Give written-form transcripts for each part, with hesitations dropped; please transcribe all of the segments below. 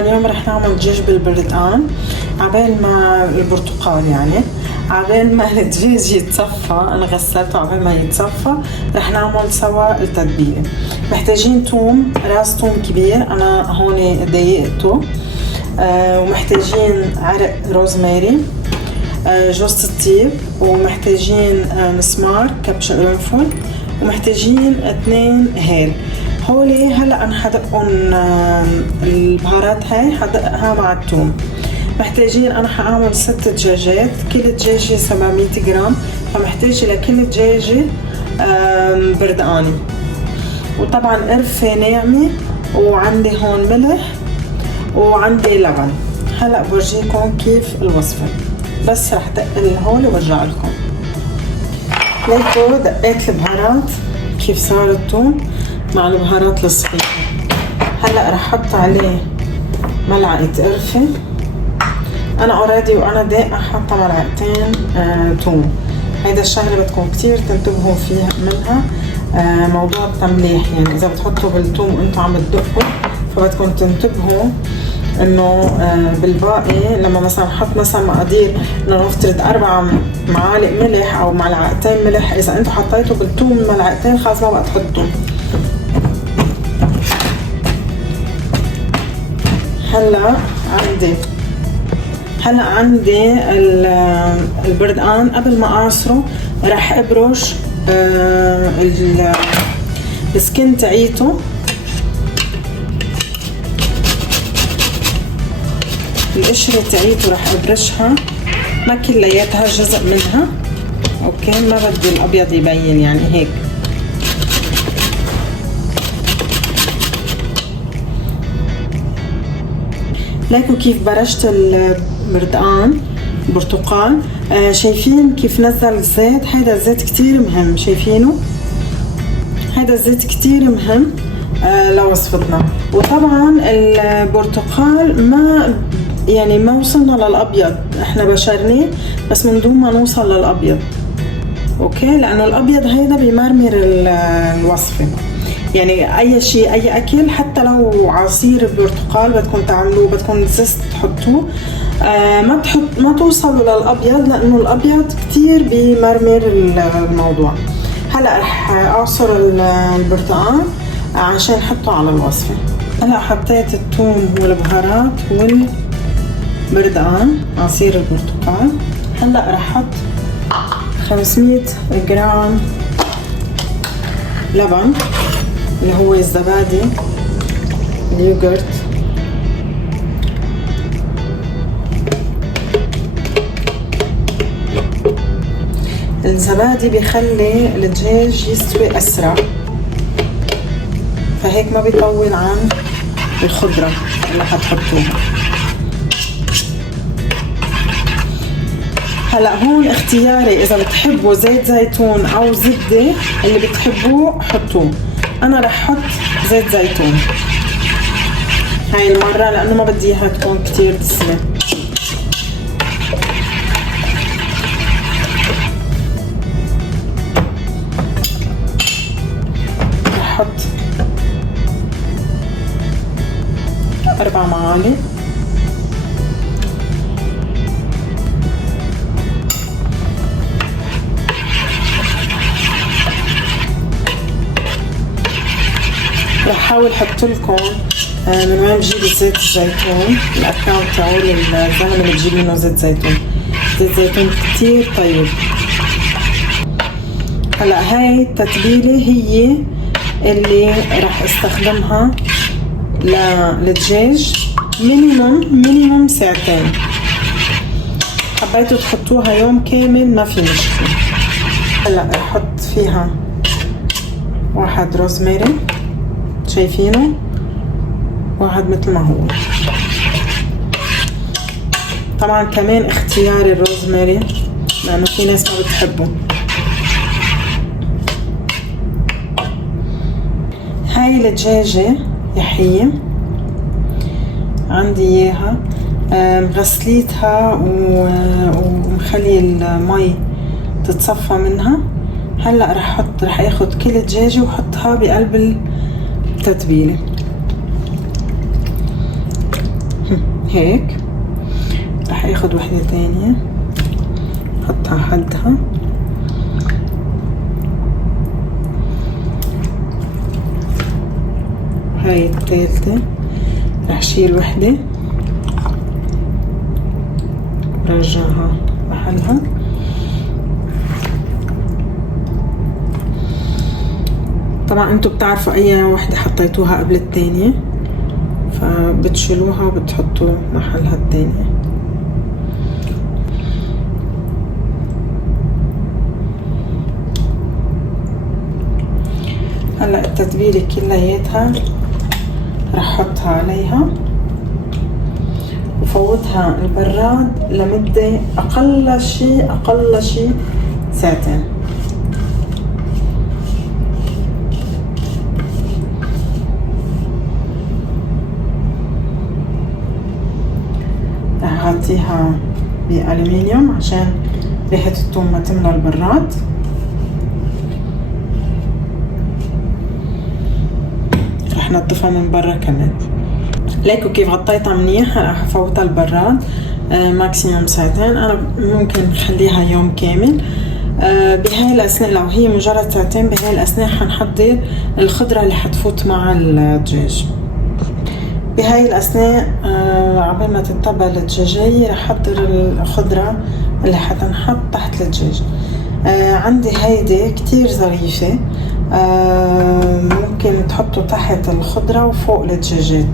اليوم رح نعمل دجاج بالبردقان. عبال ما البرتقال يعني عبال ما الدجاج يتصفى، انا غسلته عبال ما يتصفى رح نعمل سوا التتبيله. محتاجين توم، راس توم كبير انا هون ضيقته، ومحتاجين عرق روزماري، جوز الطيب، ومحتاجين مسمار كبش قرنفل، ومحتاجين 2 هيل. هولي هلا انا حدقهم البهارات هاي حدقها مع الثوم. محتاجين انا حاعمل 6 دجاجات، كل دجاجة 700 جرام، فمحتاجة لكل دجاجة بردقاني، وطبعا قرفة ناعمة، وعندي هون ملح، وعندي لبن. هلا بورجيكم كيف الوصفة، بس رح دق الهول وبرجع لكم. ليكو دقيت البهارات كيف صار الثوم مع البهارات الصغيرة. هلا رح احط عليه ملعقة قرفة، انا اوريدي وانا داقة حاطة ملعقتين ثوم. هيدا الشغلة بدكم كتير تنتبهوا فيها منها، موضوع التمليح. يعني اذا بتحطوا بالثوم وانتم عم تدقوا فبدكم تنتبهوا انه بالباقي لما مثلا نحط مثلا مقادير انه نفترض 4 معالق ملح او معلقتين ملح، اذا انتم حطيتوا بالثوم ملعقتين خلاص ما بقى تحطوا. هلا عندي البردقان. قبل ما اعصره راح ابرش السكن تعيته، القشرة تعيته راح ابرشها، ما كلياتها، جزء منها. اوكي، ما بدي الابيض يبين يعني هيك. ليكوا كيف برشت البردقان برتقال. شايفين كيف نزل الزيت؟ هيدا الزيت كتير مهم، شايفينه؟ هيدا الزيت كتير مهم لوصفتنا. وطبعا البرتقال ما وصلنا للابيض، احنا بشرناه بس من دون ما نوصل للابيض. اوكي، لانه الابيض هيدا بيمرمر الوصفه. يعني اي شيء، اي اكل، حتى لو عصير البرتقال بدكم تعملوه، بدكم زست تحطوه، ما توصلوا للابيض، لانه الابيض كتير بيمرمر الموضوع. هلا رح اعصر البرتقال عشان احطه على الوصفه. هلا حطيت الثوم والبهارات والبردقان، عصير البرتقال. هلا رح احط 500 جرام لبن اللي هو الزبادي اليوغورت، الزبادي بيخلي الدجاج يستوي اسرع، فهيك ما بيطول عن الخضرة اللي حتحطوها. هلا هون اختياري، اذا بتحبوا زيت زيتون او زبدة، اللي بتحبوه حطوه. انا رح احط زيت زيتون هاي المرة لانه ما بدي اياها تكون كتير دسمة. رح احط 4 معالق. رح احاول احط لكم من وين بجيب زيت الزيتون، الاكاونت تاعولي الزلمه اللي بجيب منه زيت زيتون. زيت زيتون كتير طيب. هلا هاي التتبيله هي اللي رح استخدمها للدجاج مينيموم ساعتين. حبيتوا تحطوها يوم كامل ما في مشكله. هلا رح احط فيها 1 روزماري، شايفينه؟ 1 مثل ما هو. طبعا كمان اختياري الروزماري لانه في ناس ما بتحبه. هاي الدجاجة يا حية عندي اياها مغسليتها ومخلي المي تتصفى منها. هلا رح اخد كل دجاجة وحطها بقلب التتبيلة. هيك. رح اخد وحدة تانية حطها حدها، هاي الثالثة. رح شيل وحدة رجعها محلها. طبعا انتوا بتعرفوا اي وحدة حطيتوها قبل التانية، فبتشيلوها وبتحطوا محلها التانية. هلا التتبيلة كلياتها رح احطها عليها وفوتها البراد لمدة اقل شي ساعتين. رح اغطيها بألمنيوم عشان ريحة الثوم ما تملى البراد. رح نضفها من برا كمان. ليكوا كيف غطيتها منيح. رح فوتها البراد ماكسيموم ساعتين، انا ممكن خليها يوم كامل. بهاي الأثناء لو هي مجرد ساعتين، بهاي الأثناء حنحضر الخضرة اللي حتفوت مع الدجاج. بهاي الأثناء عبال ما تتبل الدجاجية رح احضر الخضرة اللي حتنحط تحت الدجاج. عندي هيدي كتير ظريفة، ممكن تحطوا تحت الخضرة وفوق الدجاجات،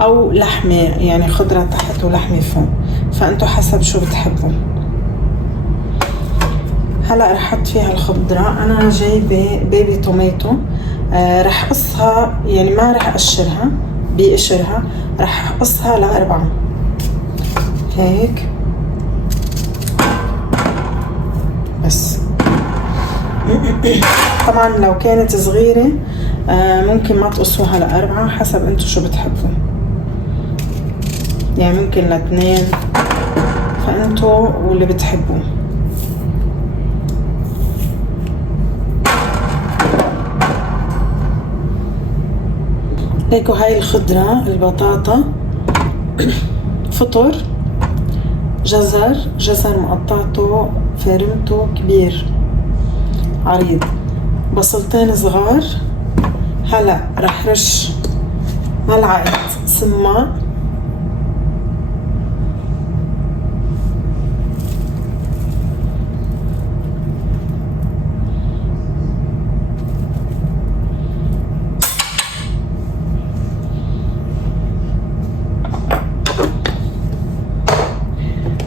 او لحمة يعني خضرة تحت ولحمة فوق، فانتوا حسب شو بتحبوا. هلا رح احط فيها الخضرة. انا جايبة بيبي توميتو، رح قصها يعني ما رح اقشرها بقشرها، رح قصها ل4 هيك بس. طبعا لو كانت صغيرة ممكن ما تقصوها ل4، حسب انتو شو بتحبوا، يعني ممكن ل2، فانتو واللي بتحبوا. ليكوا هاي الخضرة، البطاطا، فطر، جزر مقطعته فارمته كبير عريض، بصلتين صغار. هلا رح رش ملعقة سماق،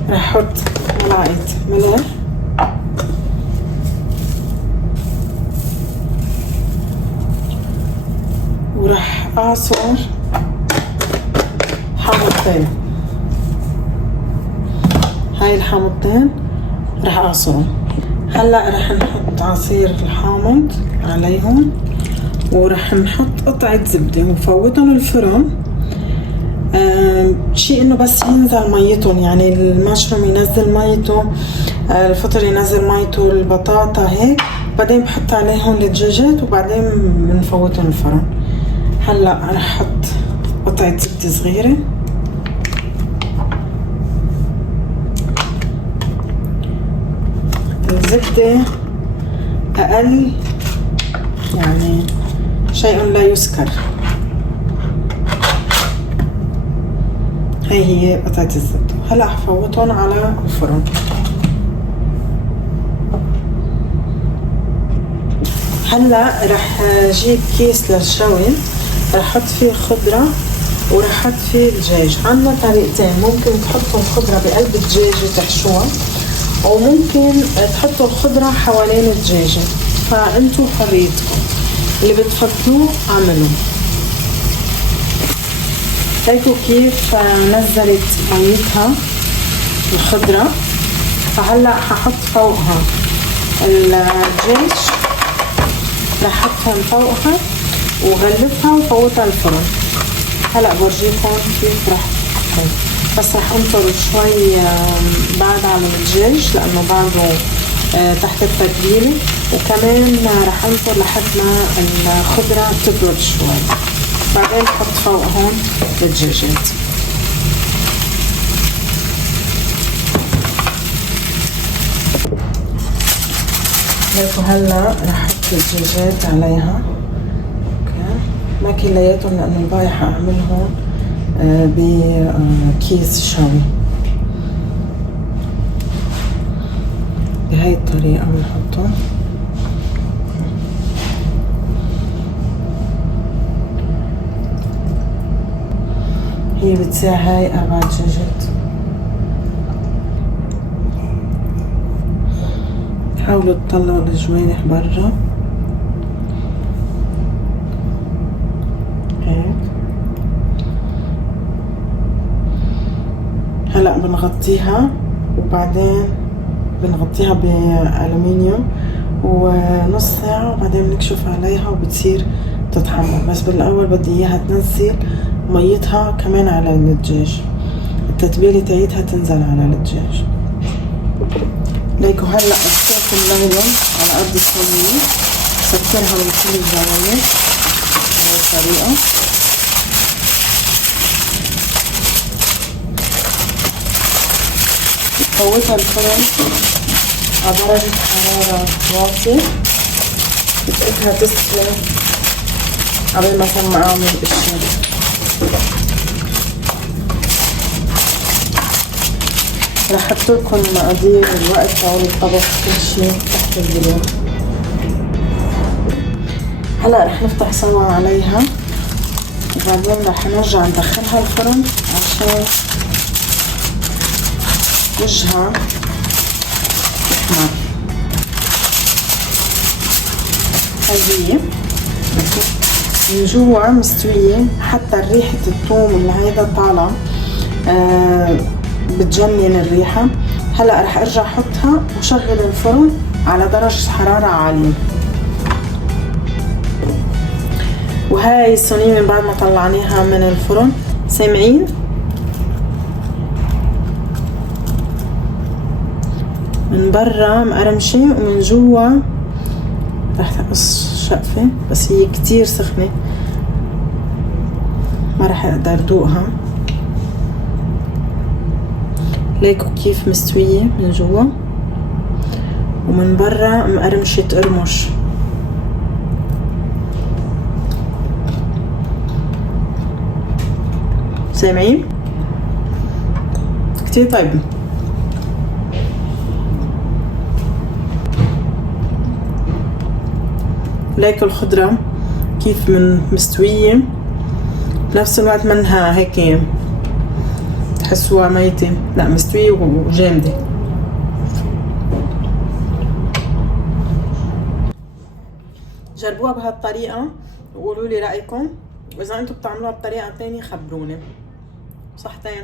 رح احط ملعقة ملح، ورح اعصر حامضتين. هاي الحامضتين رح اعصرهم. هلا رح نحط عصير الحامض عليهم، ورح نحط قطعة زبدة ونفوتهم الفرن. شيء انه بس ينزل ميتهم، يعني المشروم ينزل ميته، الفطر ينزل ميته، البطاطا هيك، بعدين بحط عليهم الدجاجات وبعدين بنفوتهم الفرن. هلا رح احط قطعة زبدة صغيرة، الزبدة اقل يعني شيء لا يذكر. هي قطعة الزبدة. هلا حفوتهم على الفرن. هلا رح جيب كيس للشوي، رح احط فيه خضرة ورح احط فيه الدجاج. عندنا طريقتين، ممكن تحطوا الخضرة بقلب الدجاجة تحشوها، او ممكن تحطوا الخضرة حوالين الدجاجة، فانتو حريتكم اللي بتفضلوه اعملوا. هيكوا كيف نزلت ميتها الخضرة. فهلا ححط فوقها الدجاج، رح احطها من فوقها وغلفها وفوتها الفرن. هلا برجيكم كيف رح بس رح انطر شوي بعد على الدجاج لانه بعده تحت التتبيله، وكمان رح انطر لحد ما الخضره تبرد شوي، بعدين نحط فوقهم الدجاجات. ليكو هلا رح احط الدجاجات عليها. اوكي، ما كلياتهم لانه الباقي حاعملهم بكيس شوي. بهاي الطريقة بنحطهم. هي بتساع هاي 4 دجاجات. حاولوا تطلعوا الجوانح برا هيك. هلا بنغطيها وبعدين بنغطيها بألومنيوم ونص ساعة وبعدين بنكشف عليها وبتصير تتحمر. بس بالاول بدي اياها تنزل ميتها كمان على الدجاج، التتبيلة تاعتها تنزل على الدجاج. ليكو هلا قصيت الليمون على قد الصينية، سكرها من كل الجوانب بهي الطريقة. بفوتها الفرن على درجة حرارة واطية، بتركها تستوي قبل ما سمعها من القشرة. رح احط لكم مقادير الوقت تاعون الطبخ كل شي تحت الفيديو. هلا رح نفتح سوا عليها وبعدين رح نرجع ندخلها الفرن عشان وجهها يحمر. هاي من جوا مستوية، حتى ريحة الثوم اللي هيدا طالع بتجنن الريحة. هلا رح ارجع احطها وشغل الفرن على درجة حرارة عالية. وهاي الصينية من بعد ما طلعناها من الفرن سامعين من برا مقرمشة ومن جوا رح تقص شقفة، بس هي كتير سخنة ما رح اقدر دوقها. ليكو كيف مستوية من جوا ومن برا مقرمشة قرمش. سامعين كتير طيبة. ليكو الخضرة كيف من مستوية بنفس الوقت منها هيك تحسوها ميتة، لا مستوية وجامدة. جربوها بهالطريقة وقولوا لي رأيكم، وإذا أنتم بتعملوها بطريقة تانية خبروني. صحتين.